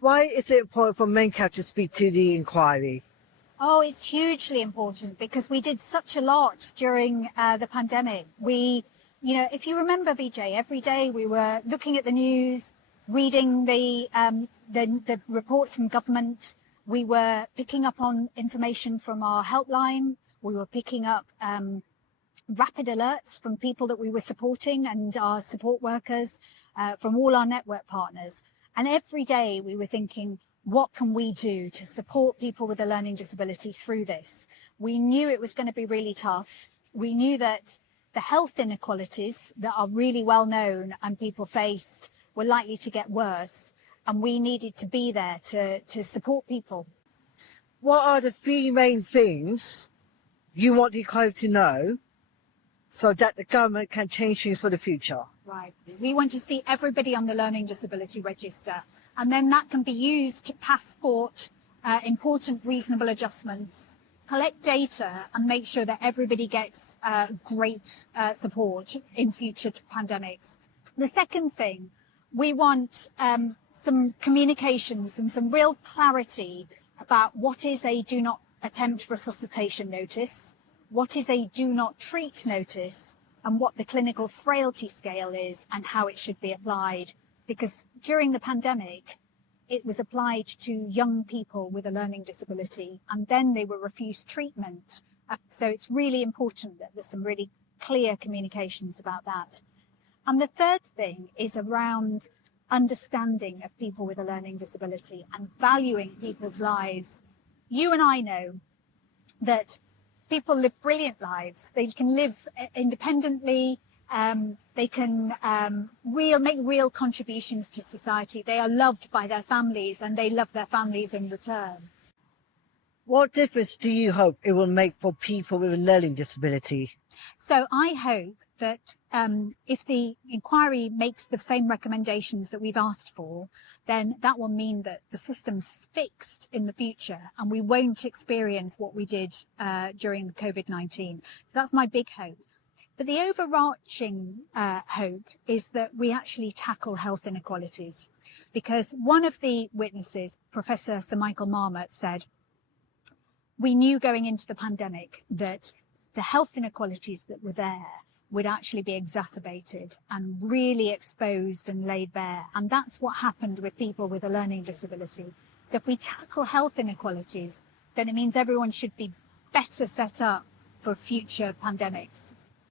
Why is it important for Mencap to speak to the inquiry? Oh, it's hugely important because we did such a lot during the pandemic. If you remember, Vijay, every day we were looking at the news, reading the reports from government. We were picking up on information from our helpline. We were picking up rapid alerts from people that we were supporting and our support workers from all our network partners. And every day we were thinking, what can we do to support people with a learning disability through this? We knew it was going to be really tough. We knew that the health inequalities that are really well known and people faced were likely to get worse. And we needed to be there to support people. What are the three main things you want the inquiry to know so that the government can change things for the future? Right. We want to see everybody on the learning disability register. And then that can be used to passport important reasonable adjustments, collect data and make sure that everybody gets great support in future pandemics. The second thing, we want some communications and some real clarity about what is a do not attempt resuscitation notice, what is a do not treat notice, and what the clinical frailty scale is and how it should be applied. Because during the pandemic, it was applied to young people with a learning disability, and then they were refused treatment. So it's really important that there's some really clear communications about that. And the third thing is around understanding of people with a learning disability and valuing people's lives. You and I know that people live brilliant lives. They can live independently. They can make real contributions to society. They are loved by their families and they love their families in return. What difference do you hope it will make for people with a learning disability? So I hope that if the inquiry makes the same recommendations that we've asked for, then that will mean that the system's fixed in the future and we won't experience what we did during COVID-19. So that's my big hope. But the overarching hope is that we actually tackle health inequalities, because one of the witnesses, Professor Sir Michael Marmot, said, we knew going into the pandemic that the health inequalities that were there would actually be exacerbated and really exposed and laid bare. And that's what happened with people with a learning disability. So if we tackle health inequalities, then it means everyone should be better set up for future pandemics.